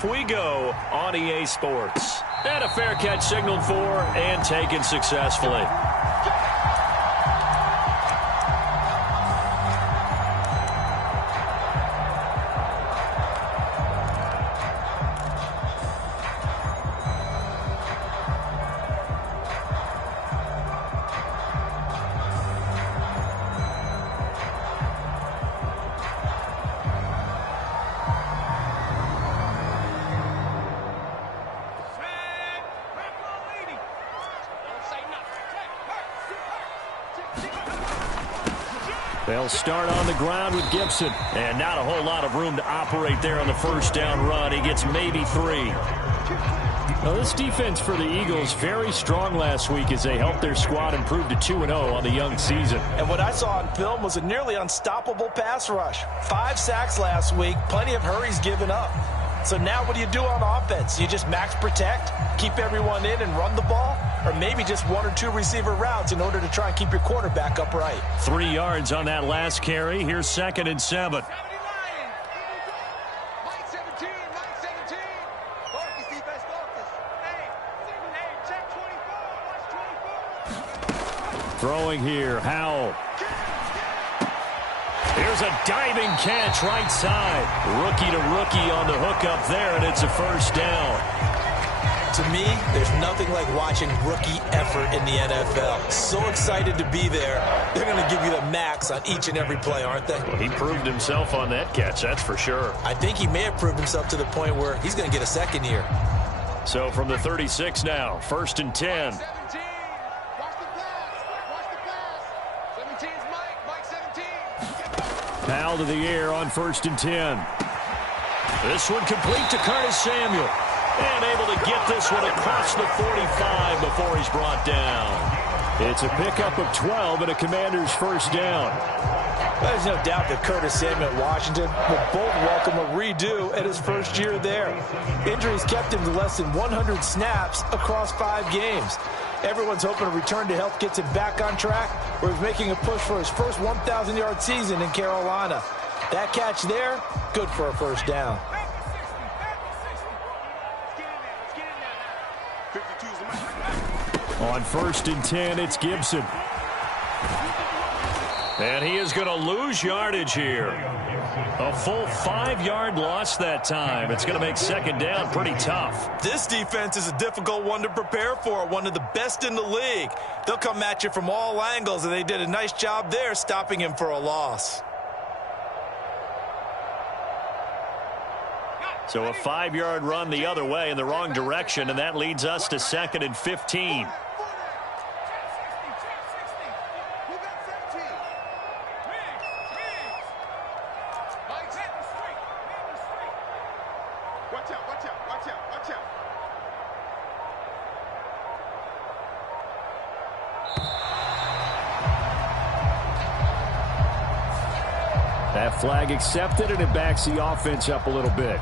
off we go on EA Sports. And a fair catch signaled for and taken successfully. They'll start on the ground with Gibson. And not a whole lot of room to operate there on the first down run. He gets maybe 3. Now, this defense for the Eagles very strong last week as they helped their squad improve to 2-0 on the young season. And what I saw on film was a nearly unstoppable pass rush. 5 sacks last week, plenty of hurries given up. So now what do you do on offense? You just max protect, keep everyone in and run the ball? Or maybe just 1 or 2 receiver routes in order to try and keep your quarterback upright. 3 yards on that last carry. Here's 2nd and 7. Throwing here, Howell. Here's a diving catch right side. Rookie to rookie on the hookup there, and it's a first down. To me, there's nothing like watching rookie effort in the NFL. So excited to be there. They're going to give you the max on each and every play, aren't they? Well, he proved himself on that catch, that's for sure. I think he may have proved himself to the point where he's going to get a second here. So from the 36 now, 1st and 10. Powell to the air on 1st and 10. This one complete to Curtis Samuel. And able to get this one across the 45 before he's brought down. It's a pickup of 12 and a Commander's first down. There's no doubt that Curtis Samuel at Washington will both welcome a redo at his first year there. Injuries kept him to less than 100 snaps across 5 games. Everyone's hoping a return to health gets him back on track, where he's making a push for his first 1,000-yard season in Carolina. That catch there, good for a first down. On 1st and 10, it's Gibson. And he is going to lose yardage here. A full 5-yard loss that time. It's going to make 2nd down pretty tough. This defense is a difficult one to prepare for, one of the best in the league. They'll come at you from all angles, and they did a nice job there stopping him for a loss. So a 5-yard run the other way in the wrong direction, and that leads us to 2nd and 15. That flag accepted, and it backs the offense up a little bit.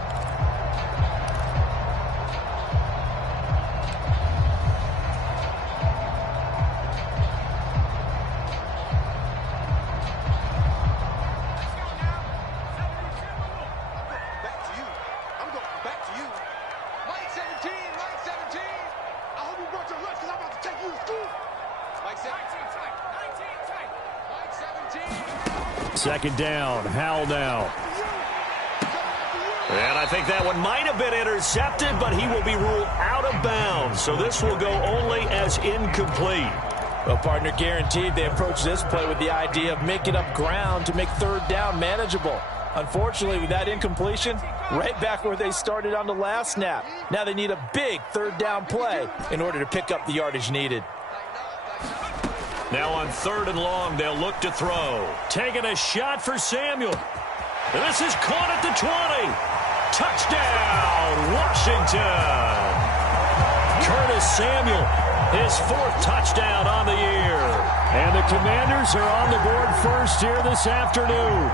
Second down, Howell now. And I think that one might have been intercepted, but he will be ruled out of bounds. So this will go only as incomplete. Well, partner, guaranteed they approach this play with the idea of making up ground to make 3rd down manageable. Unfortunately, with that incompletion, right back where they started on the last snap. Now they need a big 3rd down play in order to pick up the yardage needed. Now on 3rd and long, they'll look to throw. Taking a shot for Samuel. And this is caught at the 20. Touchdown, Washington. Curtis Samuel, his 4th touchdown on the year. And the Commanders are on the board first here this afternoon.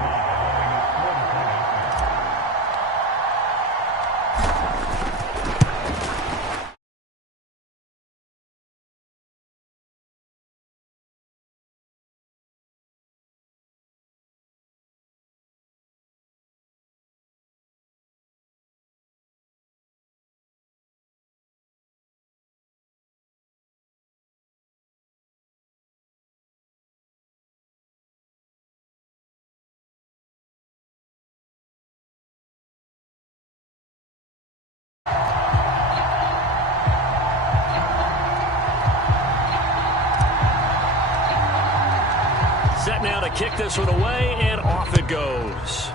Set now to kick this one away, and off it goes.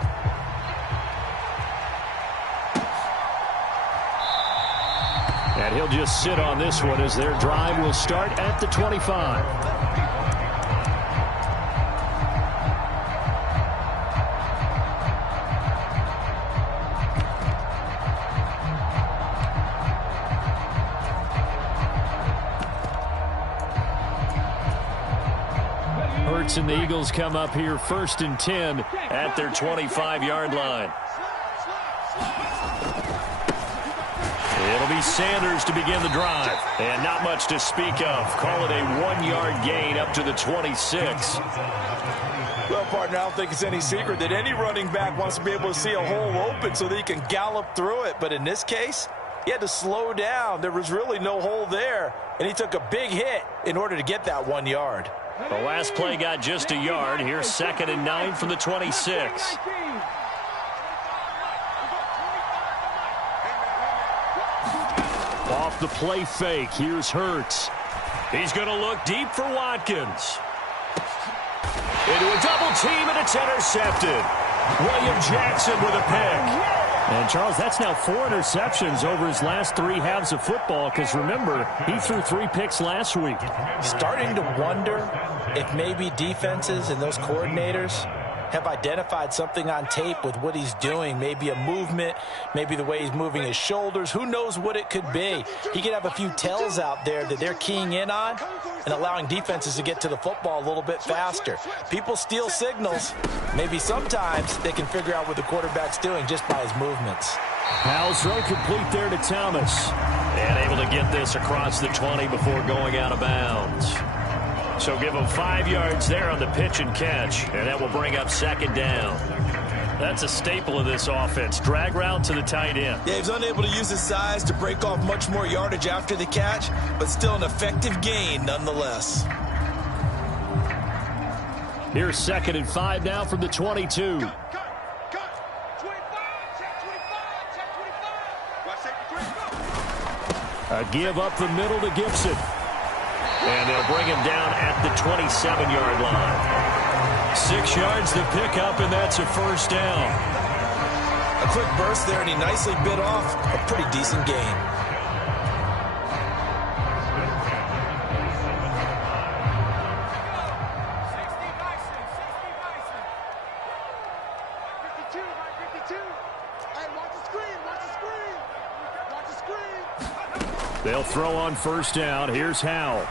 And he'll just sit on this one as their drive will start at the 25. Hurts and the Eagles come up here 1st and 10 at their 25-yard line. It'll be Sanders to begin the drive. And not much to speak of. Call it a 1-yard gain up to the 26. Well, partner, I don't think it's any secret that any running back wants to be able to see a hole open so that he can gallop through it. But in this case, he had to slow down. There was really no hole there. And he took a big hit in order to get that 1 yard. The last play got just a yard. Here's 2nd and 9 from the 26. Off the play fake. Here's Hurts. He's going to look deep for Watkins. Into a double team, and it's intercepted. William Jackson with a pick. And, Charles, that's now 4 interceptions over his last 3 halves of football because, remember, he threw 3 picks last week. Starting to wonder if maybe defenses and those coordinators have identified something on tape with what he's doing. Maybe a movement, maybe the way he's moving his shoulders. Who knows what it could be? He could have a few tells out there that they're keying in on and allowing defenses to get to the football a little bit faster. People steal signals. Maybe sometimes they can figure out what the quarterback's doing just by his movements. Powell's throw complete there to Thomas. And able to get this across the 20 before going out of bounds. So give him 5 yards there on the pitch and catch, and that will bring up 2nd down. That's a staple of this offense. Drag route to the tight end. Yeah, he's unable to use his size to break off much more yardage after the catch, but still an effective gain nonetheless. Here's 2nd and 5 now from the 22. A give up the middle to Gibson. And they'll bring him down at the 27-yard line. 6 yards to pick up, and that's a 1st down. A quick burst there, and he nicely bit off a pretty decent gain. They'll throw on 1st down. Here's Howell.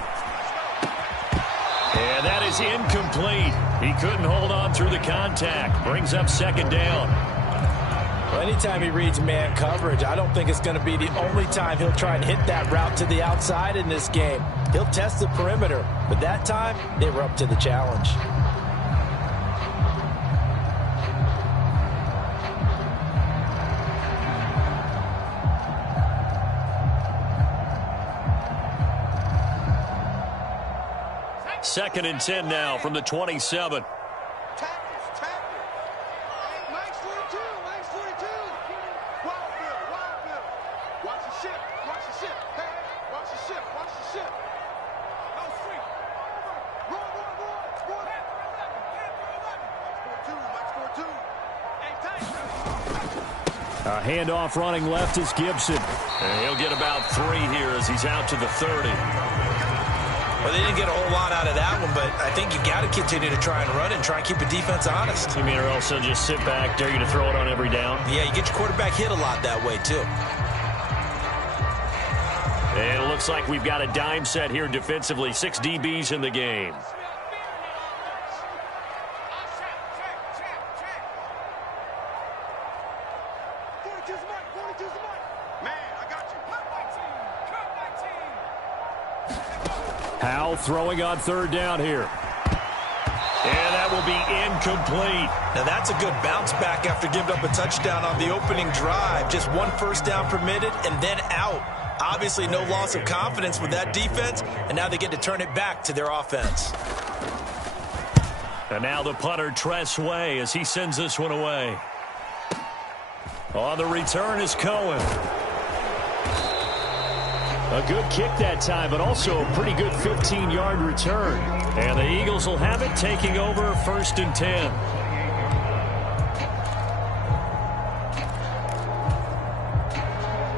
And that is incomplete. He couldn't hold on through the contact. Brings up 2nd down. Well, anytime he reads man coverage, I don't think it's going to be the only time he'll try and hit that route to the outside in this game. He'll test the perimeter, but that time they were up to the challenge. Second and 10 now from the 27. A handoff running left is Gibson. And he'll get about 3 here as he's out to the 30. Well, they didn't get a whole lot out of that one, but I think you got to continue to try and run and try and keep the defense honest. You mean, or else they'll just sit back, dare you to throw it on every down? Yeah, you get your quarterback hit a lot that way, too. And it looks like we've got a dime set here defensively. 6 DBs in the game. Howell throwing on 3rd down here. And that will be incomplete. Now that's a good bounce back after giving up a touchdown on the opening drive. Just 1 first down permitted and then out. Obviously no loss of confidence with that defense, and now they get to turn it back to their offense. And now the punter, Tress Way, as he sends this one away. On the return is Cohen. A good kick that time, but also a pretty good 15-yard return. And the Eagles will have it, taking over 1st and 10.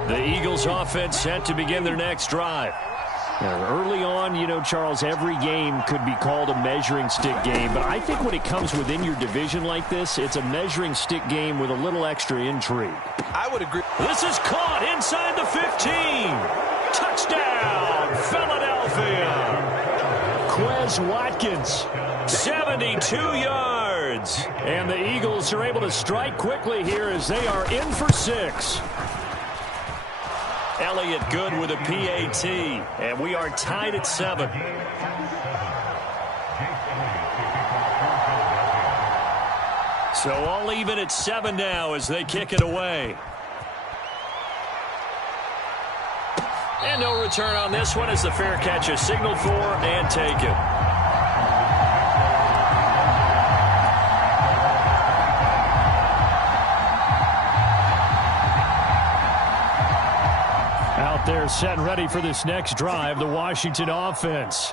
The Eagles offense set to begin their next drive. Now, early on, you know, Charles, every game could be called a measuring stick game. But I think when it comes within your division like this, it's a measuring stick game with a little extra intrigue. I would agree. This is caught inside the 15. Touchdown, Philadelphia. Quez Watkins, 72 yards. And the Eagles are able to strike quickly here as they are in for 6. Elliott good with a PAT, and we are tied at 7. So all even at 7 now as they kick it away. And no return on this one as the fair catch is signaled for and taken. Out there set and ready for this next drive, the Washington offense.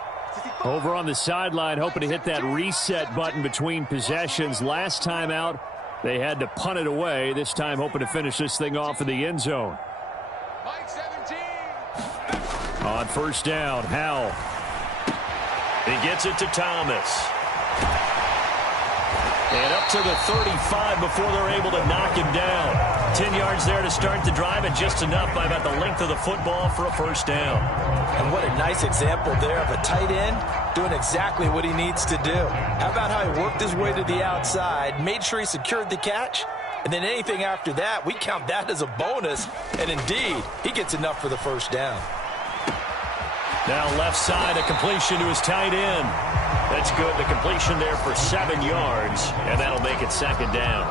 Over on the sideline, hoping to hit that reset button between possessions. Last time out, they had to punt it away. This time, hoping to finish this thing off in the end zone. On 1st down, Howell. He gets it to Thomas. And up to the 35 before they're able to knock him down. 10 yards there to start the drive, and just enough by about the length of the football for a 1st down. And what a nice example there of a tight end doing exactly what he needs to do. How about how he worked his way to the outside, made sure he secured the catch, and then anything after that, we count that as a bonus. And indeed, he gets enough for the 1st down. Now left side, a completion to his tight end. That's good. The completion there for 7 yards, and that'll make it 2nd down.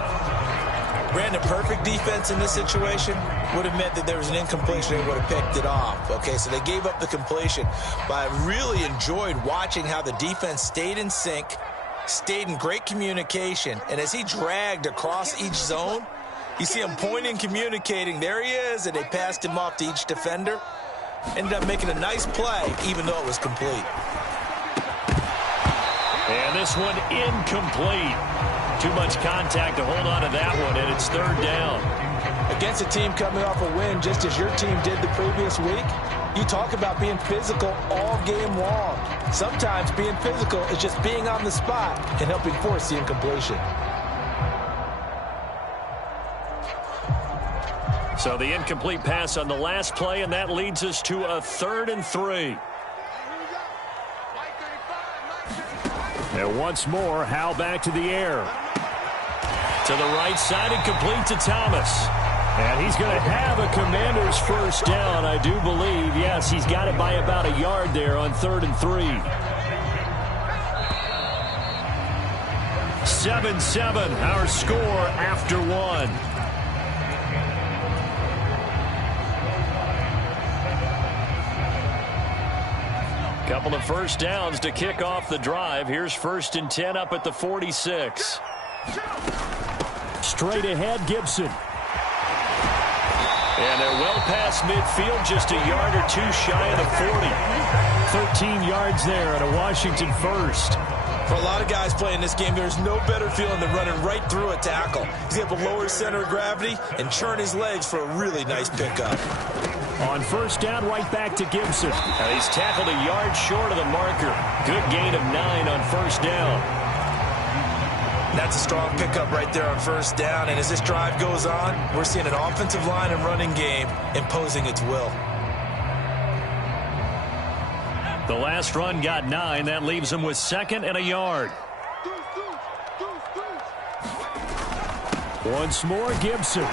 Brandon, perfect defense in this situation would have meant that there was an incompletion. They would have picked it off. Okay, so they gave up the completion. But I really enjoyed watching how the defense stayed in sync, stayed in great communication, and as he dragged across each zone, you see him pointing, communicating. There he is, and they passed him off to each defender. Ended up making a nice play, even though it was complete. And this one incomplete. Too much contact to hold on to that one, and it's 3rd down. Against a team coming off a win, just as your team did the previous week, you talk about being physical all game long. Sometimes being physical is just being on the spot and helping force the incompletion. So the incomplete pass on the last play, and that leads us to a 3rd and 3. And once more, Howell back to the air. To the right side and complete to Thomas. And he's going to have a Commander's 1st down, I do believe. Yes, he's got it by about a yard there on 3rd and 3. 7-7, our score after 1. Couple of 1st downs to kick off the drive. Here's 1st and 10 up at the 46. Straight ahead, Gibson. And they're well past midfield, just a yard or two shy of the 40. 13 yards there and a Washington 1st. For a lot of guys playing this game, there's no better feeling than running right through a tackle. He's able to lower his center of gravity and churn his legs for a really nice pickup. On 1st down, right back to Gibson. Now he's tackled a yard short of the marker. Good gain of 9 on 1st down. That's a strong pickup right there on 1st down. And as this drive goes on, we're seeing an offensive line and running game imposing its will. The last run got 9. That leaves him with 2nd and a yard. Once more, Gibson.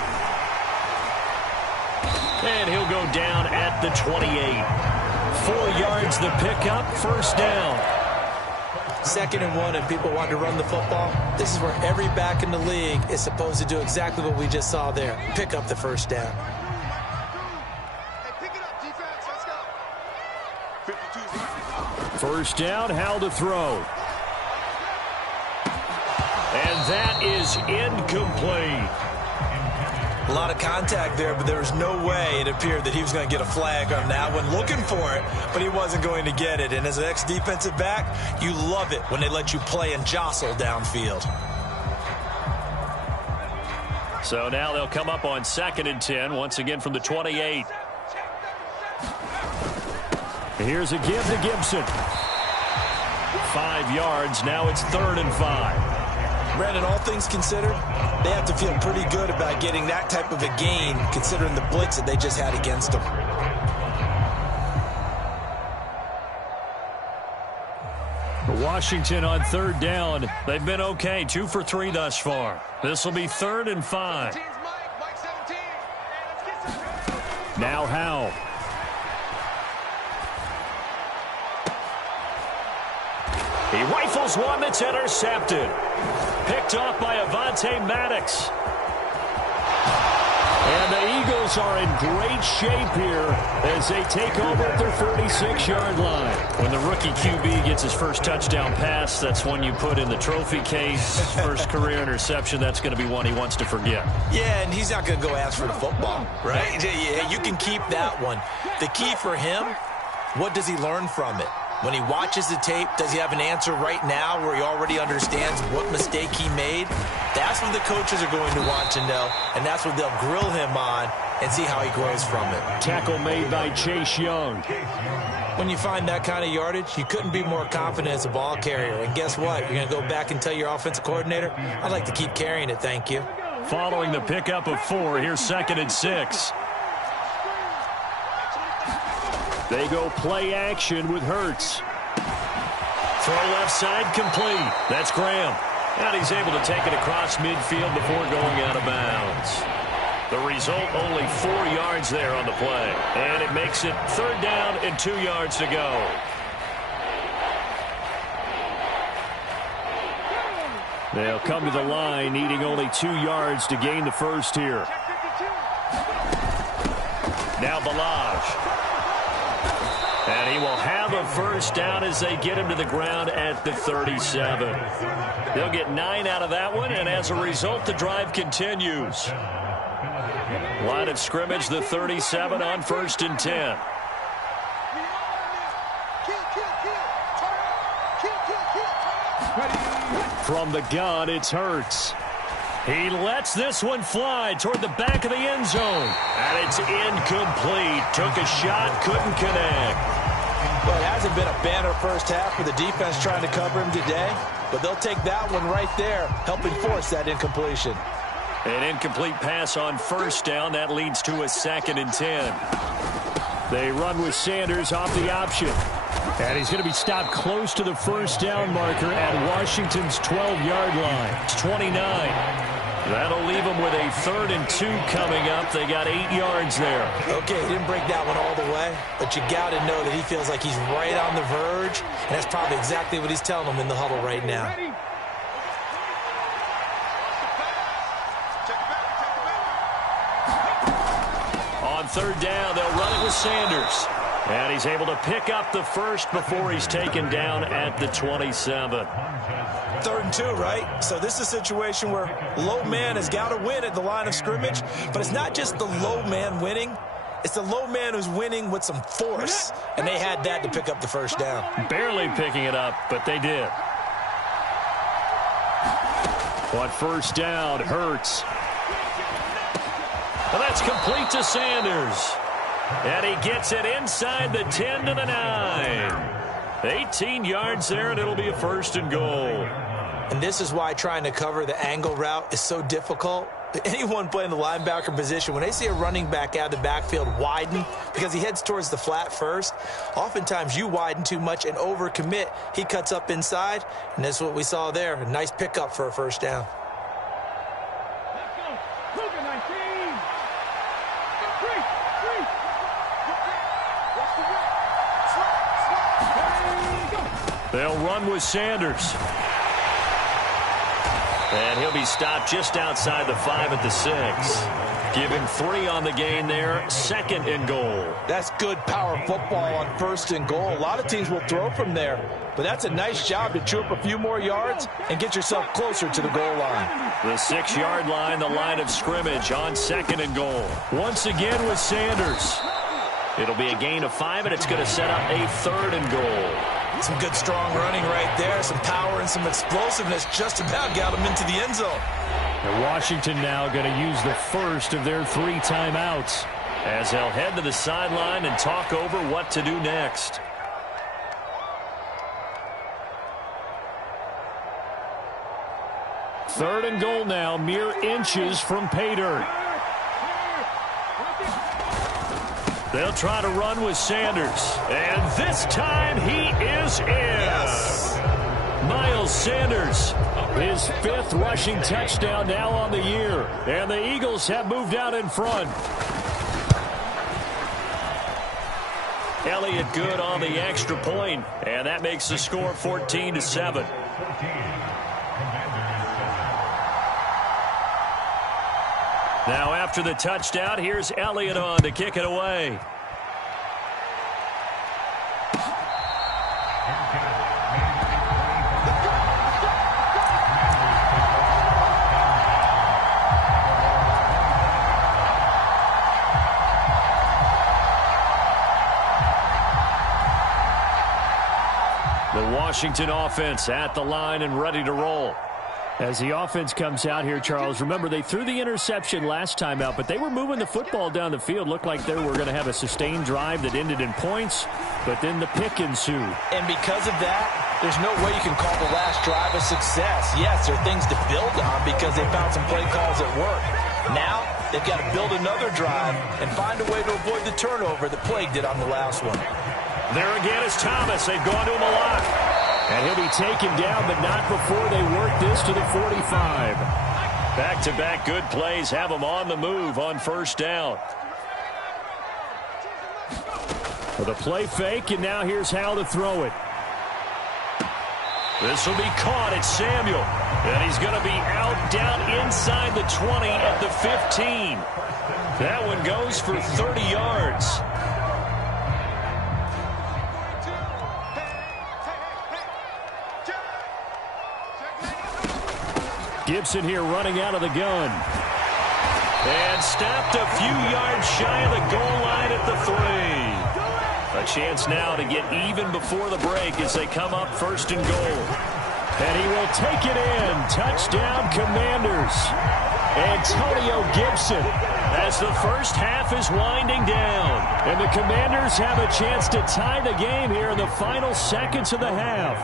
And he'll go down at the 28. 4 yards the pickup, 1st down. 2nd and 1, and people want to run the football. This is where every back in the league is supposed to do exactly what we just saw there. Pick up the 1st down. First down, Howell to throw. And that is incomplete. A lot of contact there, but there was no way it appeared that he was going to get a flag on that one. Looking for it, but he wasn't going to get it. And as an ex-defensive back, you love it when they let you play and jostle downfield. So now they'll come up on 2nd and 10, once again from the 28. Here's a give to Gibson. 5 yards. Now it's 3rd and 5. Brandon, all things considered, they have to feel pretty good about getting that type of a gain, considering the blitz that they just had against them. Washington on 3rd down. They've been okay, 2 for 3 thus far. This will be 3rd and 5. Now Howe. He rifles one that's intercepted. Picked off by Avonte Maddox. And the Eagles are in great shape here as they take over at their 46-yard line. When the rookie QB gets his first touchdown pass, that's one you put in the trophy case. First career interception, that's going to be one he wants to forget. Yeah, and he's not going to go ask for the football, right? Yeah, you can keep that one. The key for him, what does he learn from it? When he watches the tape, does he have an answer right now where he already understands what mistake he made? That's what the coaches are going to want to know, and that's what they'll grill him on and see how he grows from it. Tackle made by Chase Young. When you find that kind of yardage, you couldn't be more confident as a ball carrier. And guess what? You're going to go back and tell your offensive coordinator, I'd like to keep carrying it, thank you. Following the pickup of 4, here's 2nd and 6. They go play action with Hurts. Throw left side complete. That's Graham. And he's able to take it across midfield before going out of bounds. The result, only 4 yards there on the play. And it makes it 3rd down and 2 yards to go. They'll come to the line, needing only 2 yards to gain the first here. Now Balaj. And he will have a first down as they get him to the ground at the 37. They'll get 9 out of that one, and as a result, the drive continues. Line of scrimmage, the 37 on 1st and 10. From the gun, it's Hurts. He lets this one fly toward the back of the end zone. And it's incomplete. Took a shot, couldn't connect. Well, it hasn't been a banner first half for the defense trying to cover him today, but they'll take that one right there, helping force that incompletion. An incomplete pass on 1st down. That leads to a 2nd and 10. They run with Sanders off the option. And he's going to be stopped close to the first down marker at Washington's 12-yard line. It's 29. That'll leave them with a 3rd and 2 coming up. They got 8 yards there. Okay, he didn't break that one all the way, but you got to know that he feels like he's right on the verge, and that's probably exactly what he's telling them in the huddle right now. On 3rd down, they'll run it with Sanders. And he's able to pick up the first before he's taken down at the 27. 3rd and 2, right? So this is a situation where low man has got to win at the line of scrimmage, but it's not just the low man winning. It's the low man who's winning with some force, and they had that to pick up the first down. Barely picking it up, but they did. On 1st down, Hurts. And that's complete to Sanders. And he gets it inside the 10 to the 9. 18 yards there, and it'll be a 1st and goal. And this is why trying to cover the angle route is so difficult. Anyone playing the linebacker position, when they see a running back out of the backfield widen because he heads towards the flat first, oftentimes you widen too much and overcommit. He cuts up inside, and that's what we saw there. A nice pickup for a first down. They'll run with Sanders. And he'll be stopped just outside the 5 at the 6. Give him 3 on the gain there. 2nd and goal. That's good power football on 1st and goal. A lot of teams will throw from there, but that's a nice job to chew up a few more yards and get yourself closer to the goal line. The 6-yard line, the line of scrimmage on 2nd and goal. Once again with Sanders. It'll be a gain of 5, and it's going to set up a 3rd and goal. Some good strong running right there. Some power and some explosiveness just about got him into the end zone. And Washington now going to use the first of their 3 timeouts, as they'll head to the sideline and talk over what to do next. Third and goal now, mere inches from pay dirt. They'll try to run with Sanders. And this time he is in. Yes. Miles Sanders, his 5th rushing touchdown now on the year. And the Eagles have moved out in front. Elliott good on the extra point, and that makes the score 14-7. Now after the touchdown, here's Elliott on to kick it away. The Washington offense at the line and ready to roll. As the offense comes out here, Charles, remember they threw the interception last time out, but they were moving the football down the field. Looked like they were going to have a sustained drive that ended in points, but then the pick ensued. And because of that, there's no way you can call the last drive a success. Yes, there are things to build on because they found some play calls that work. Now, they've got to build another drive and find a way to avoid the turnover that plagued it on the last one. There again is Thomas. They've gone to him a lot. And he'll be taken down, but not before they work this to the 45. Back-to-back good plays have them on the move on 1st down. For the play fake, and now here's how to throw it. This will be caught. It's Samuel. And he's going to be out down inside the 20 at the 15. That one goes for 30 yards. Gibson here running out of the gun. And stopped a few yards shy of the goal line at the 3. A chance now to get even before the break as they come up 1st and goal. And he will take it in. Touchdown, Commanders. Antonio Gibson. As the first half is winding down. And the Commanders have a chance to tie the game here in the final seconds of the half.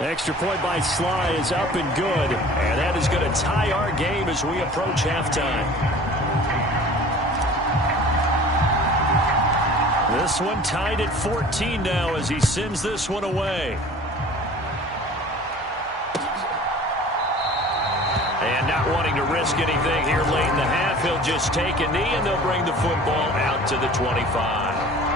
Extra point by Sly is up and good. And that is going to tie our game as we approach halftime. This one tied at 14 now as he sends this one away. And not wanting to risk anything here late in the half, he'll just take a knee and they'll bring the football out to the 25.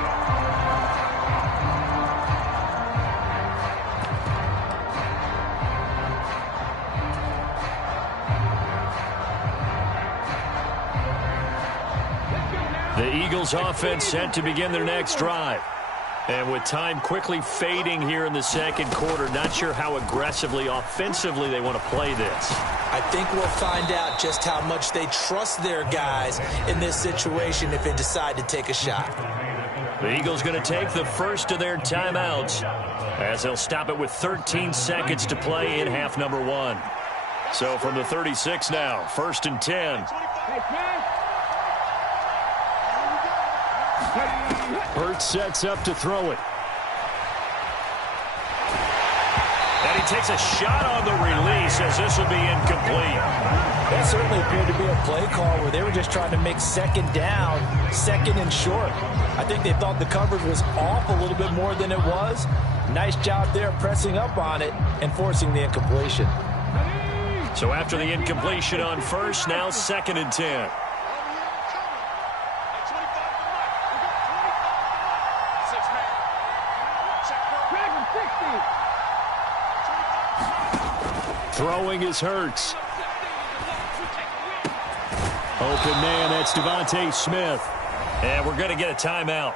The Eagles offense set to begin their next drive. And with time quickly fading here in the 2nd quarter, not sure how aggressively, offensively they want to play this. I think we'll find out just how much they trust their guys in this situation if they decide to take a shot. The Eagles going to take the first of their timeouts as they'll stop it with 13 seconds to play in half number 1. So from the 36 now, 1st and 10. Hurts sets up to throw it. And he takes a shot on the release as this will be incomplete. That certainly appeared to be a play call where they were just trying to make 2nd down, 2nd and short. I think they thought the coverage was off a little bit more than it was. Nice job there pressing up on it and forcing the incompletion. So after the incompletion on 1st, now 2nd and 10. Throwing is Hurts. Open man, that's Devontae Smith. And we're going to get a timeout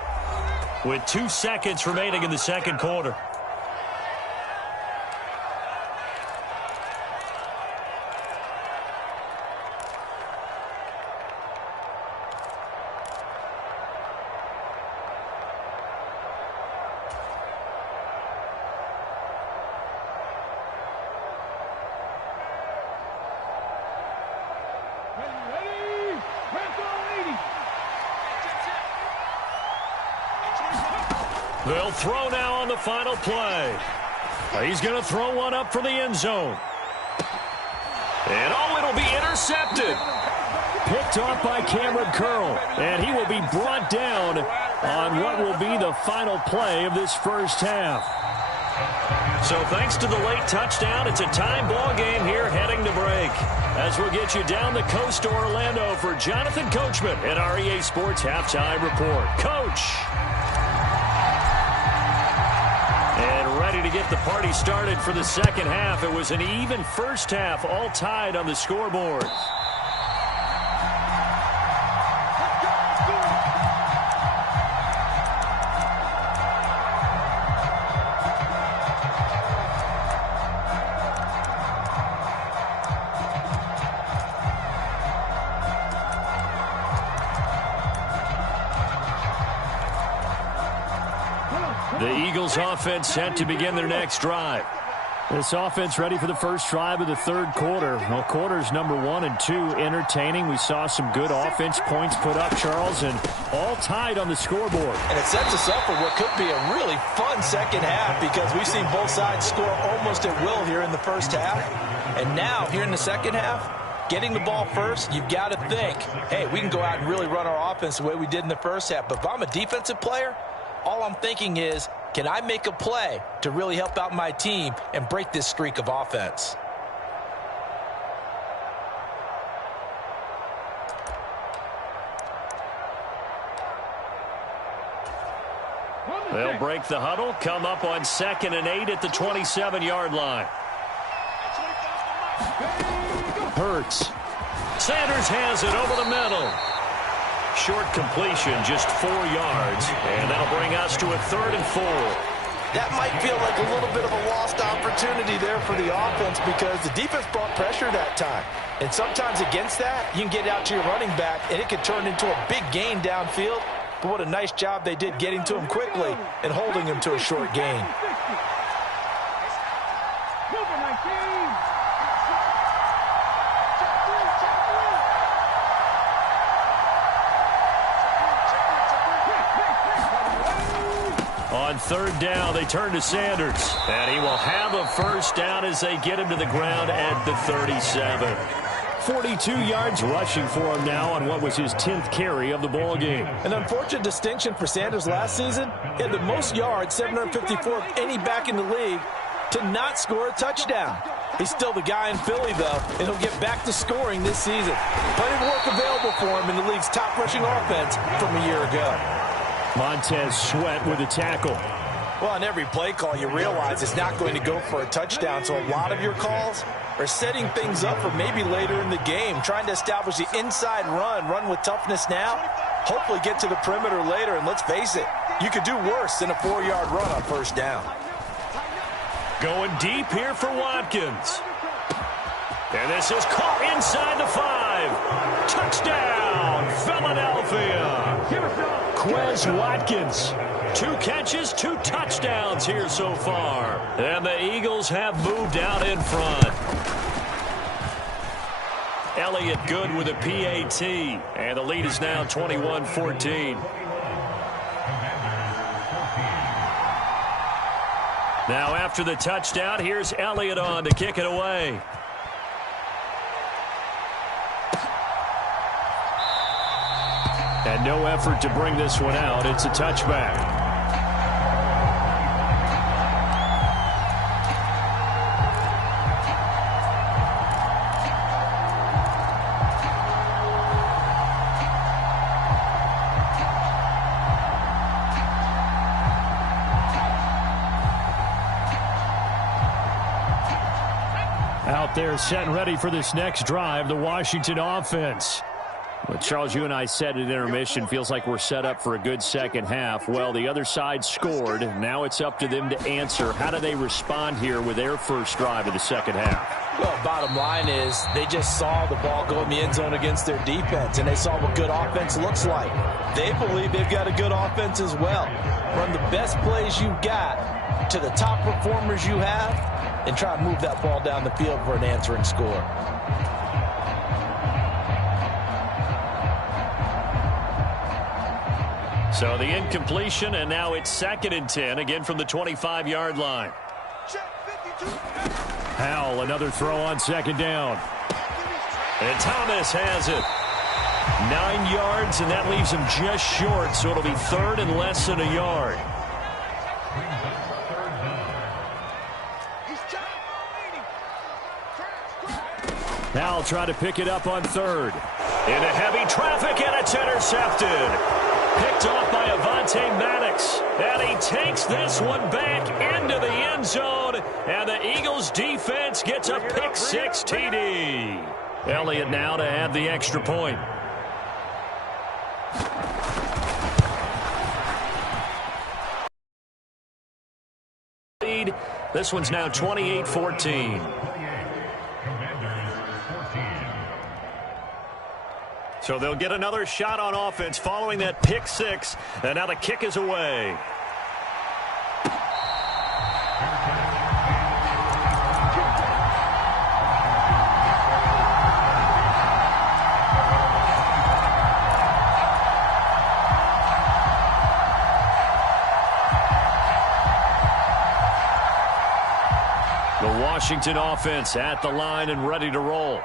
with 2 seconds remaining in the second quarter. They'll throw now on the final play. He's going to throw one up for the end zone. And it'll be intercepted. Picked off by Cameron Curl. And he will be brought down on what will be the final play of this first half. So thanks to the late touchdown, it's a time ball game here heading to break. As we'll get you down the coast to Orlando for Jonathan Coachman at our EA Sports Halftime Report. Coach. And ready to get the party started for the second half. It was an even first half, all tied on the scoreboard. The Eagles offense set to begin their next drive. This offense ready for the first drive of the third quarter. Well, quarters number 1 and 2 entertaining. We saw some good offense points put up, Charles, and all tied on the scoreboard. And it sets us up for what could be a really fun second half because we've seen both sides score almost at will here in the first half. And now, here in the second half, getting the ball first, you've got to think, hey, we can go out and really run our offense the way we did in the first half. But if I'm a defensive player, all I'm thinking is, can I make a play to really help out my team and break this streak of offense? They'll break the huddle, come up on 2nd and 8 at the 27-yard line. Hurts. Sanders has it over the middle. Short completion, just 4 yards, and that'll bring us to a 3rd and 4. That might feel like a little bit of a lost opportunity there for the offense because the defense brought pressure that time. And sometimes against that, you can get out to your running back, and it can turn into a big gain downfield. But what a nice job they did getting to him quickly and holding him to a short gain. On 3rd down, they turn to Sanders. And he will have a first down as they get him to the ground at the 37. 42 yards rushing for him now on what was his 10th carry of the ball game. An unfortunate distinction for Sanders last season. He had the most yards, 754 of any back in the league, to not score a touchdown. He's still the guy in Philly, though, and he'll get back to scoring this season. Plenty of work available for him in the league's top rushing offense from a year ago. Montez Sweat with a tackle. Well, on every play call, you realize it's not going to go for a touchdown, so a lot of your calls are setting things up for maybe later in the game, trying to establish the inside run with toughness now, hopefully get to the perimeter later, and let's face it, you could do worse than a 4-yard run on first down. Going deep here for Watkins. And this is caught inside the 5. Touchdown, Philadelphia. Quez Watkins. 2 catches, 2 touchdowns here so far. And the Eagles have moved out in front. Elliott good with a PAT. And the lead is now 21-14. Now after the touchdown, here's Elliott on to kick it away. And no effort to bring this one out. It's a touchback. Out there set and ready for this next drive, the Washington offense. Well, Charles, you and I said at intermission, feels like we're set up for a good second half. Well, the other side scored. Now it's up to them to answer. How do they respond here with their first drive of the second half? Well, bottom line is they just saw the ball go in the end zone against their defense, and they saw what good offense looks like. They believe they've got a good offense as well. Run the best plays you've got to the top performers you have, and try to move that ball down the field for an answering score. So the incompletion, and now it's 2nd and 10, again from the 25-yard line. Howell, another throw on 2nd down. And Thomas has it. 9 yards, and that leaves him just short, so it'll be 3rd and less than a yard. Howell trying to pick it up on 3rd. Into heavy traffic, and it's intercepted. Picked off by Avonte Maddox. And he takes this one back into the end zone. And the Eagles defense gets a pick-6 TD. Elliott now to add the extra point. This one's now 28-14. So they'll get another shot on offense following that pick-6. And now the kick is away. The Washington offense at the line and ready to roll.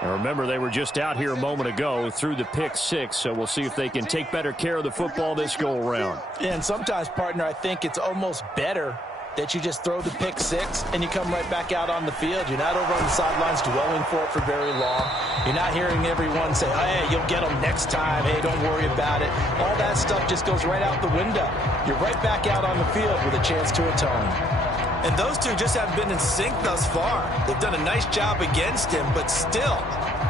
And remember, they were just out here a moment ago through the pick-6, so we'll see if they can take better care of the football this go-around. Yeah, and sometimes, partner, I think it's almost better that you just throw the pick-6 and you come right back out on the field. You're not over on the sidelines dwelling for it for very long. You're not hearing everyone say, hey, you'll get them next time. Hey, don't worry about it. All that stuff just goes right out the window. You're right back out on the field with a chance to atone. And those two just haven't been in sync thus far. They've done a nice job against him, but still,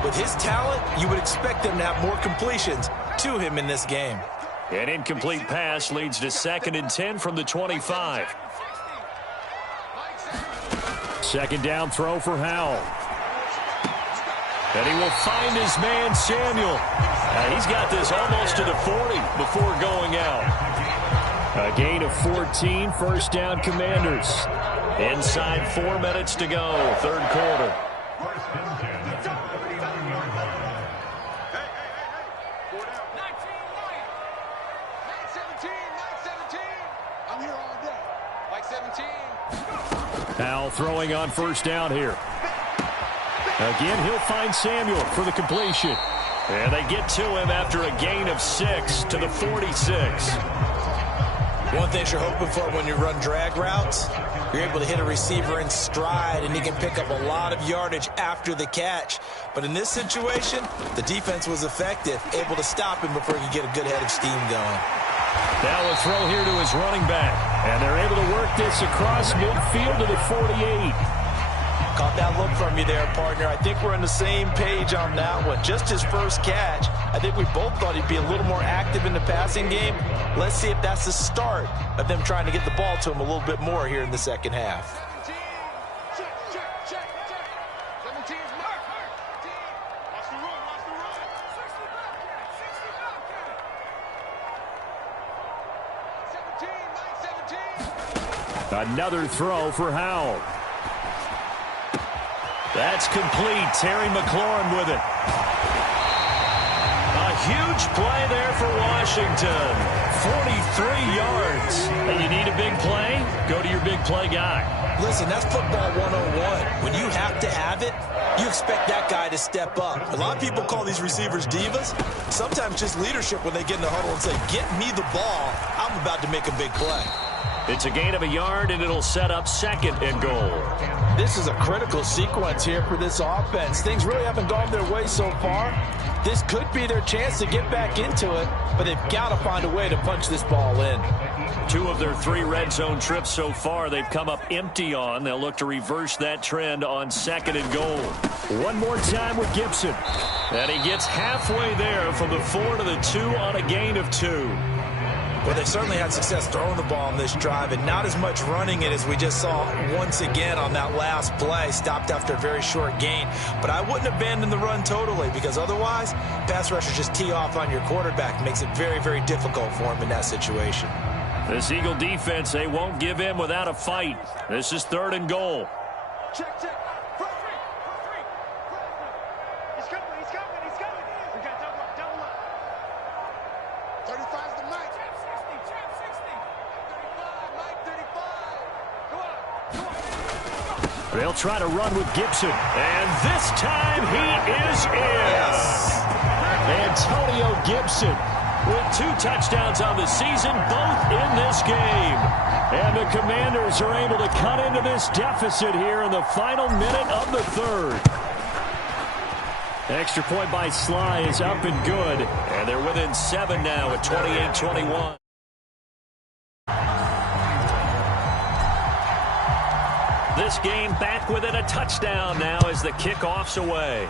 with his talent, you would expect them to have more completions to him in this game. An incomplete pass leads to 2nd and 10 from the 25. 2nd down throw for Howell. And he will find his man, Samuel. He's got this almost to the 40 before going out. A gain of 14, 1st down Commanders. Inside 4 minutes to go, 3rd quarter. Howell throwing on 1st down here. Again, he'll find Samuel for the completion. And they get to him after a gain of 6 to the 46. One thing you're hoping for when you run drag routes, you're able to hit a receiver in stride, and he can pick up a lot of yardage after the catch. But in this situation, the defense was effective, able to stop him before he could get a good head of steam going. Now a throw here to his running back. And they're able to work this across midfield to the 48. Caught that look from you there, partner. I think we're on the same page on that one. Just his first catch. I think we both thought he'd be a little more active in the passing game. Let's see if that's the start of them trying to get the ball to him a little bit more here in the second half. Another throw for Howell. That's complete. Terry McLaurin with it. A huge play there for Washington. 43 yards. And you need a big play? Go to your big play guy. Listen, that's football 101. When you have to have it, you expect that guy to step up. A lot of people call these receivers divas. Sometimes just leadership when they get in the huddle and say, get me the ball. I'm about to make a big play. It's a gain of a yard, and it'll set up 2nd and goal. This is a critical sequence here for this offense. Things really haven't gone their way so far. This could be their chance to get back into it, but they've got to find a way to punch this ball in. 2 of their 3 red zone trips so far, they've come up empty on. They'll look to reverse that trend on 2nd and goal. One more time with Gibson. And he gets halfway there from the 4 to the 2 on a gain of 2. Well, they've certainly had success throwing the ball on this drive, and not as much running it as we just saw once again on that last play. Stopped after a very short gain. But I wouldn't abandon the run totally, because otherwise, pass rushers just tee off on your quarterback. It makes it very, very difficult for him in that situation. This Eagle defense, they won't give in without a fight. This is 3rd and goal. Check, check. Front 3. He's coming. We got double up. 35's the mic. Trap 60. 35, Mike, 35. Go on. They'll try to run with Gibson. And this time he is in. Yes. Antonio Gibson with 2 touchdowns on the season, both in this game. And the Commanders are able to cut into this deficit here in the final minute of the 3rd. Extra point by Sly is up and good. And they're within 7 now at 28-21. This game back within a touchdown now as the kickoff's away.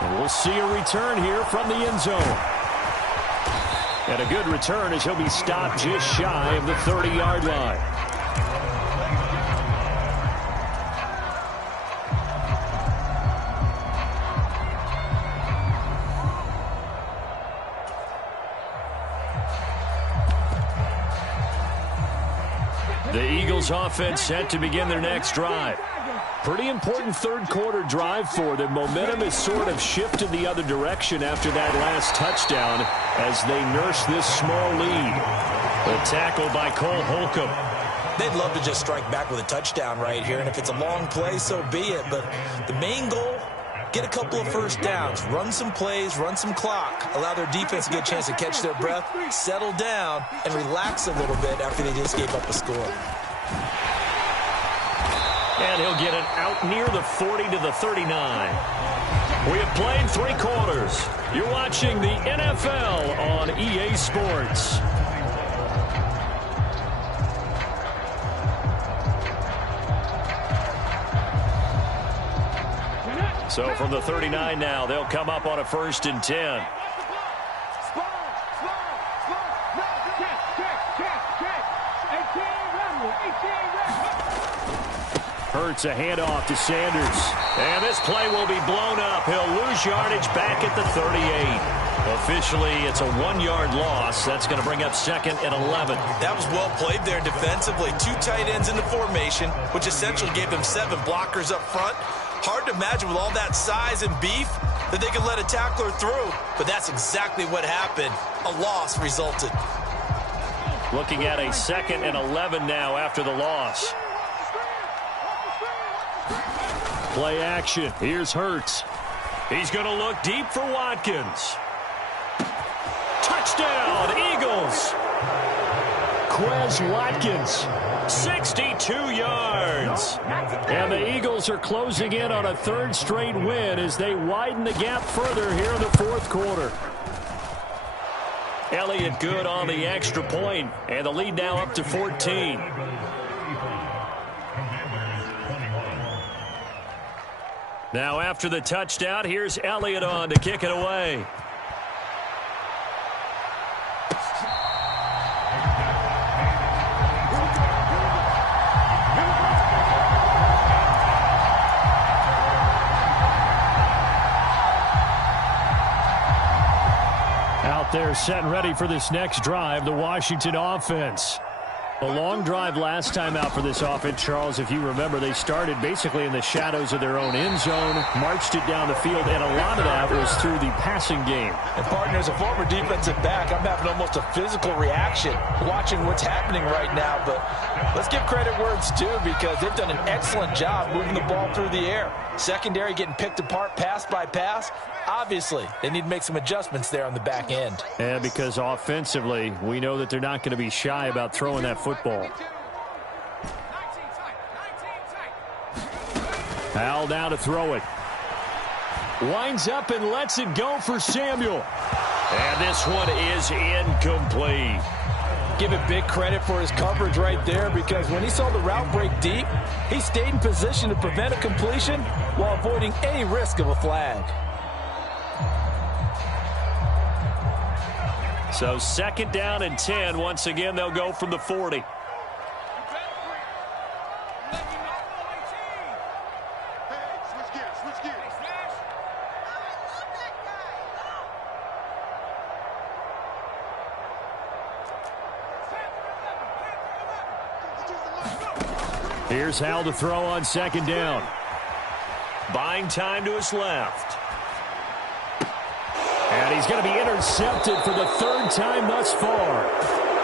And we'll see a return here from the end zone. And a good return as he'll be stopped just shy of the 30-yard line. The Eagles offense set to begin their next drive. Pretty important 3rd quarter drive for them. Momentum has sort of shifted the other direction after that last touchdown as they nurse this small lead. The tackle by Cole Holcomb. They'd love to just strike back with a touchdown right here, and if it's a long play, so be it. But the main goal, get a couple of first downs, run some plays, run some clock, allow their defense to get a chance to catch their breath, settle down, and relax a little bit after they just gave up a score. And he'll get it out near the 40 to the 39. We have played 3 quarters. You're watching the NFL on EA Sports. So from the 39 now, they'll come up on a 1st and 10. Hurts a handoff to Sanders. And this play will be blown up. He'll lose yardage back at the 38. Officially, it's a 1-yard loss. That's going to bring up 2nd and 11. That was well played there defensively. 2 tight ends in the formation, which essentially gave them 7 blockers up front. Hard to imagine with all that size and beef that they could let a tackler through. But that's exactly what happened. A loss resulted. Looking at a 2nd and 11 now after the loss. Play action. Here's Hurts. He's going to look deep for Watkins. Touchdown, Eagles. Quez Watkins. 62 yards. And the Eagles are closing in on a 3rd straight win as they widen the gap further here in the 4th quarter. Elliott good on the extra point, and the lead now up to 14. Now after the touchdown, here's Elliott on to kick it away. Out there set and ready for this next drive, the Washington offense. A long drive last time out for this offense, Charles. If you remember, they started basically in the shadows of their own end zone, marched it down the field, and a lot of that was through the passing game. And partner, as a former defensive back, I'm having almost a physical reaction watching what's happening right now. But let's give credit where it's due, because they've done an excellent job moving the ball through the air. Secondary getting picked apart pass by pass. Obviously, they need to make some adjustments there on the back end. And because offensively, we know that they're not going to be shy about throwing that football. Al now to throw it. Winds up and lets it go for Samuel. And this one is incomplete. Give it big credit for his coverage right there, because when he saw the route break deep, he stayed in position to prevent a completion while avoiding any risk of a flag. So 2nd down and 10. Once again, they'll go from the 40. Here's Hal to throw on 2nd down. Buying time to his left. And he's going to be intercepted for the 3rd time thus far.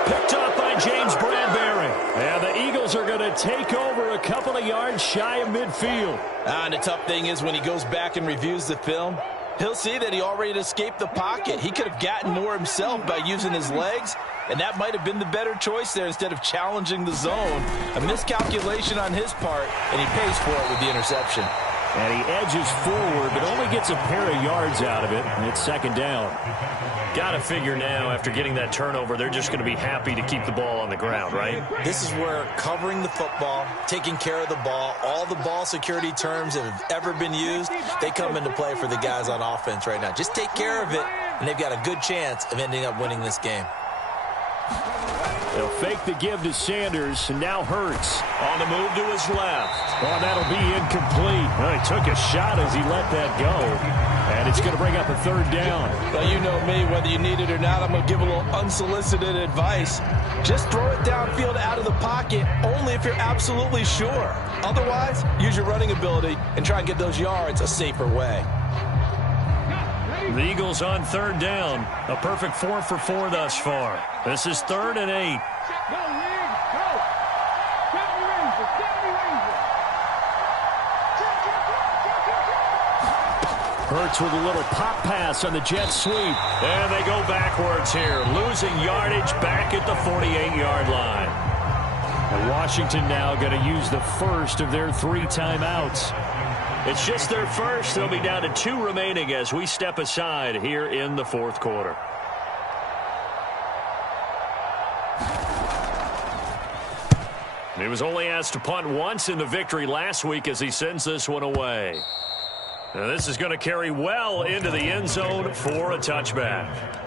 Picked up by James Bradbury. And the Eagles are going to take over a couple of yards shy of midfield. And the tough thing is when he goes back and reviews the film, he'll see that he already escaped the pocket. He could have gotten more himself by using his legs, and that might have been the better choice there instead of challenging the zone. A miscalculation on his part, and he pays for it with the interception. And he edges forward, but only gets a pair of yards out of it, and it's 2nd down. Got to figure now, after getting that turnover, they're just going to be happy to keep the ball on the ground, right? This is where covering the football, taking care of the ball, all the ball security terms that have ever been used, they come into play for the guys on offense right now. Just take care of it, and they've got a good chance of ending up winning this game. They'll fake the give to Sanders, and now Hurts on the move to his left. Oh, that'll be incomplete. Well, he took a shot as he let that go, and it's going to bring up a 3rd down. Well, you know me, whether you need it or not, I'm going to give a little unsolicited advice. Just throw it downfield out of the pocket, only if you're absolutely sure. Otherwise, use your running ability and try and get those yards a safer way. The Eagles on 3rd down. A perfect 4 for 4 thus far. This is 3rd and 8. Hurts with a little pop pass on the jet sweep. And they go backwards here, losing yardage back at the 48-yard line. And Washington now going to use the first of their 3 timeouts. It's just their first. They'll be down to 2 remaining as we step aside here in the 4th quarter. He was only asked to punt once in the victory last week as he sends this one away. Now this is going to carry well into the end zone for a touchback.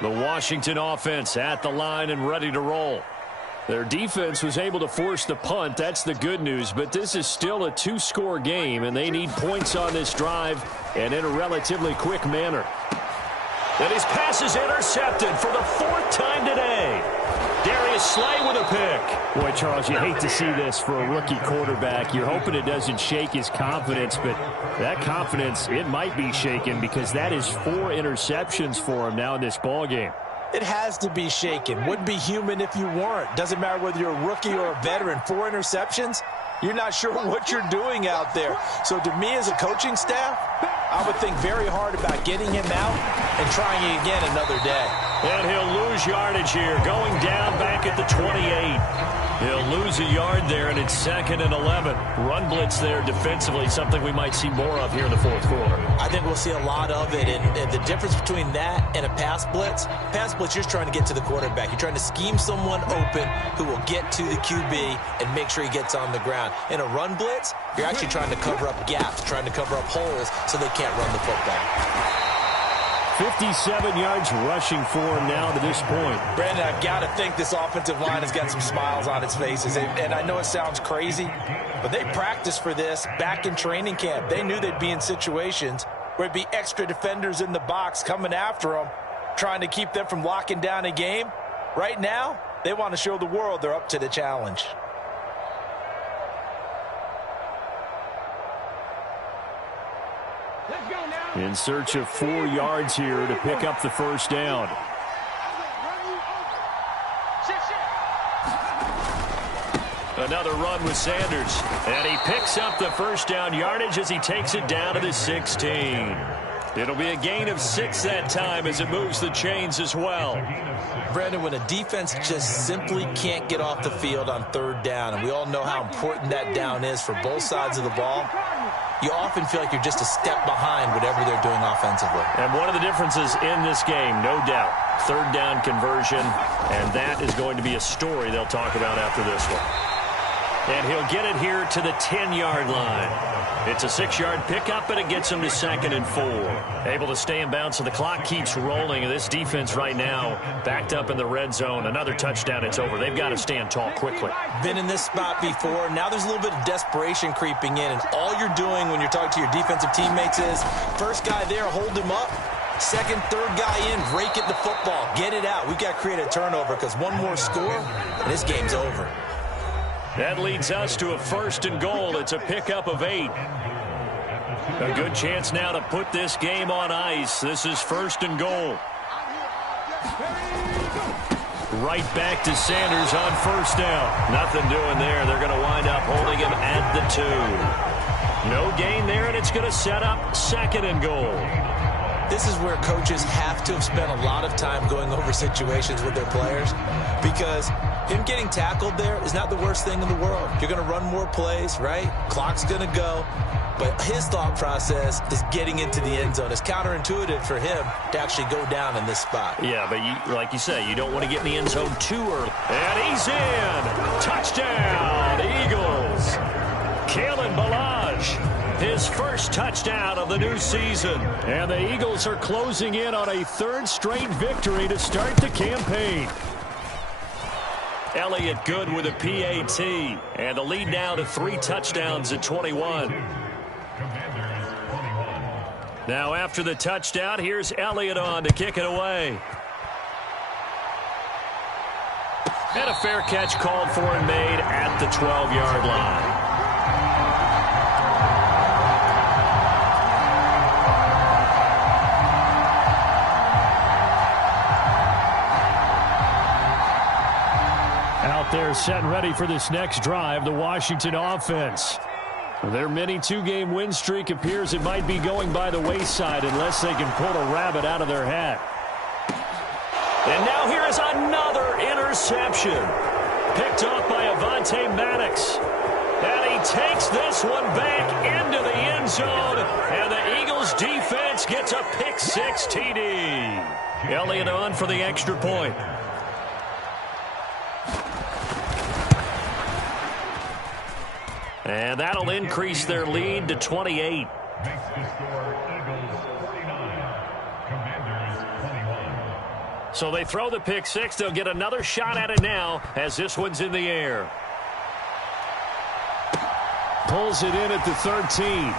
The Washington offense at the line and ready to roll. Their defense was able to force the punt. That's the good news. But this is still a 2-score game, and they need points on this drive and in a relatively quick manner. And his pass is intercepted for the 4th time today. Darius Slay with a pick. Boy, Charles, you hate to see this for a rookie quarterback. You're hoping it doesn't shake his confidence, but that confidence, it might be shaken because that is 4 interceptions for him now in this ballgame. It has to be shaken. Wouldn't be human if you weren't. Doesn't matter whether you're a rookie or a veteran. 4 interceptions, you're not sure what you're doing out there. So to me as a coaching staff, I would think very hard about getting him out and trying it again another day. And he'll lose yardage here, going down back at the 28. He'll lose a yard there, and it's 2nd and 11. Run blitz there defensively, something we might see more of here in the 4th quarter. I think we'll see a lot of it, and the difference between that and a pass blitz, you're trying to get to the quarterback. You're trying to scheme someone open who will get to the QB and make sure he gets on the ground. In a run blitz, you're actually trying to cover up gaps, trying to cover up holes so they can't run the football. 57 yards rushing for him now to this point. Brandon, I've got to think this offensive line has got some smiles on its faces. And I know it sounds crazy, but they practiced for this back in training camp. They knew they'd be in situations where it'd be extra defenders in the box coming after them, trying to keep them from locking down a game. Right now, they want to show the world they're up to the challenge. In search of 4 yards here to pick up the first down. Another run with Sanders. And he picks up the first down yardage as he takes it down to the 16. It'll be a gain of 6 that time as it moves the chains as well. Brandon, when a defense just simply can't get off the field on third down, and we all know how important that down is for both sides of the ball, you often feel like you're just a step behind whatever they're doing offensively. And one of the differences in this game, no doubt, third down conversion, and that is going to be a story they'll talk about after this one. And he'll get it here to the 10-yard line. It's a 6-yard pickup, and it gets him to 2nd and 4. Able to stay in bounds, so the clock keeps rolling. And this defense right now backed up in the red zone. Another touchdown, it's over. They've got to stand tall quickly. Been in this spot before. Now there's a little bit of desperation creeping in, and all you're doing when you're talking to your defensive teammates is first guy there, hold him up. Second, third guy in, rake it the football. Get it out. We've got to create a turnover because one more score, and this game's over. That leads us to a 1st and goal. It's a pickup of 8. A good chance now to put this game on ice. This is 1st and goal. Right back to Sanders on 1st down. Nothing doing there. They're going to wind up holding him at the 2. No gain there, and it's going to set up 2nd and goal. This is where coaches have to have spent a lot of time going over situations with their players, because him getting tackled there is not the worst thing in the world. You're going to run more plays, right? Clock's going to go. But his thought process is getting into the end zone. It's counterintuitive for him to actually go down in this spot. Yeah, but like you say, you don't want to get in the end zone too early. And he's in. Touchdown, Eagles. Kalen Ballage, his first touchdown of the new season. And the Eagles are closing in on a 3rd straight victory to start the campaign. Elliott good with a PAT. And the lead now to 3 touchdowns at 21. Now after the touchdown, here's Elliott on to kick it away. And a fair catch called for and made at the 12-yard line. Out there set and ready for this next drive, the Washington offense. Their mini 2-game win streak appears it might be going by the wayside unless they can pull a rabbit out of their hat. And now here is another interception. Picked off by Avonte Maddox. And he takes this one back into the end zone. And the Eagles defense gets a pick-6 TD. Elliott on for the extra point. And that'll increase their lead to 28. So they throw the pick-6. They'll get another shot at it now as this one's in the air. Pulls it in at the 13.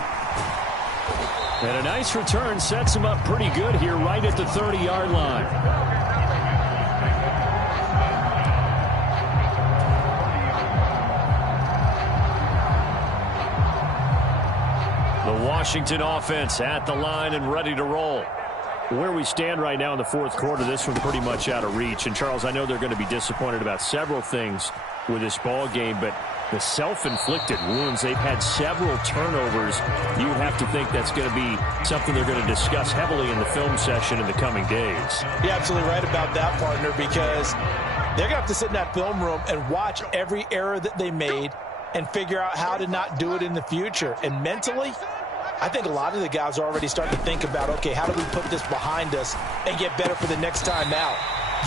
And a nice return sets him up pretty good here right at the 30-yard line. The Washington offense at the line and ready to roll. Where we stand right now in the 4th quarter, this one's pretty much out of reach. And, Charles, I know they're going to be disappointed about several things with this ball game, but the self-inflicted wounds, they've had several turnovers. You would have to think that's going to be something they're going to discuss heavily in the film session in the coming days. You're absolutely right about that, partner, because they're going to have to sit in that film room and watch every error that they made and figure out how to not do it in the future. And mentally, I think a lot of the guys are already starting to think about, okay, how do we put this behind us and get better for the next time out?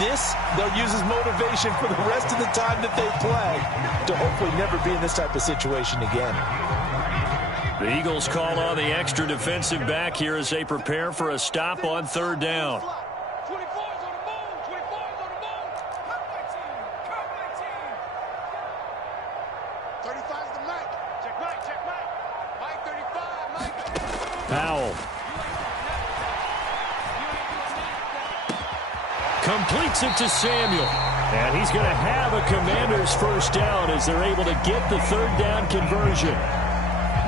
This, they'll use as motivation for the rest of the time that they play to hopefully never be in this type of situation again. The Eagles call on the extra defensive back here as they prepare for a stop on 3rd down. 24's on the move. 24's on the move. Come my team. Come my team. 35's the Mike. Check Mike. Check Mike. Mike 35. Mike. Powell. Completes it to Samuel. And he's going to have a Commanders first down as they're able to get the 3rd down conversion.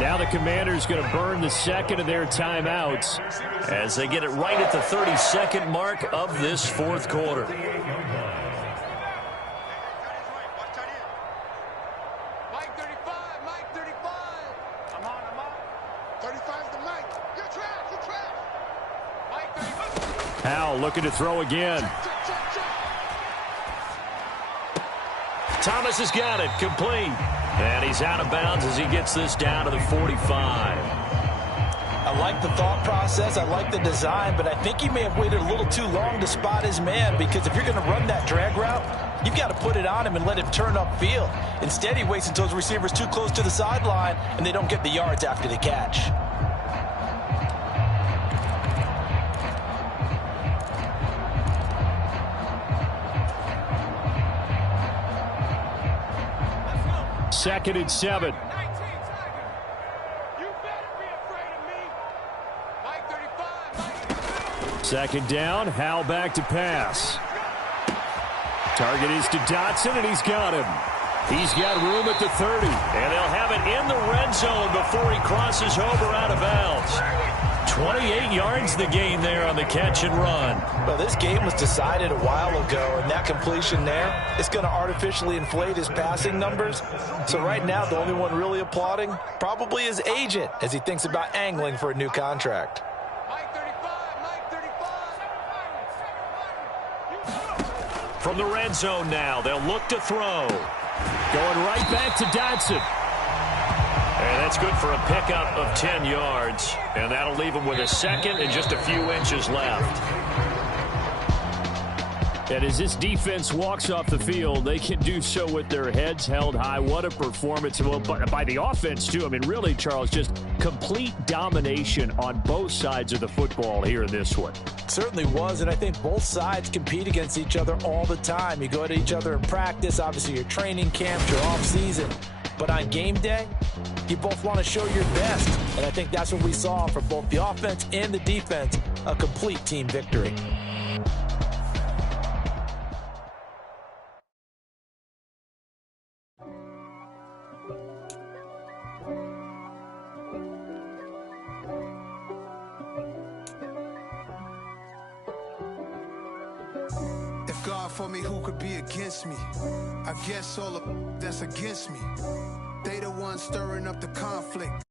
Now the Commanders going to burn the 2nd of their timeouts as they get it right at the 32nd mark of this 4th quarter. Mike 35. Mike 35. I'm on. 35's the Mike. You're trash. You're trash. Howell looking to throw again. Thomas has got it, complete. And he's out of bounds as he gets this down to the 45. I like the thought process. I like the design, but I think he may have waited a little too long to spot his man, because if you're going to run that drag route, you've got to put it on him and let him turn upfield. Instead, he waits until his receiver's too close to the sideline, and they don't get the yards after the catch. Second and 7. Second down, Howell back to pass. Target is to Dotson, and he's got him. He's got room at the 30. And they'll have it in the red zone before he crosses over out of bounds. 28 yards the gain there on the catch and run. Well, this game was decided a while ago, and that completion there is going to artificially inflate his passing numbers. So right now, the only one really applauding probably his agent as he thinks about angling for a new contract. From the red zone now, they'll look to throw. Going right back to Dotson. And that's good for a pickup of 10 yards. And that'll leave him with a second and just a few inches left. And as this defense walks off the field, they can do so with their heads held high. What a performance. Well, but by the offense, too. I mean, really, Charles, just complete domination on both sides of the football here in this one. Certainly was, and I think both sides compete against each other all the time. You go at each other in practice, obviously your training camps, your off-season. But on game day, you both want to show your best. And I think that's what we saw from both the offense and the defense, a complete team victory. God for me, who could be against me? I guess all of that's against me. They the ones stirring up the conflict.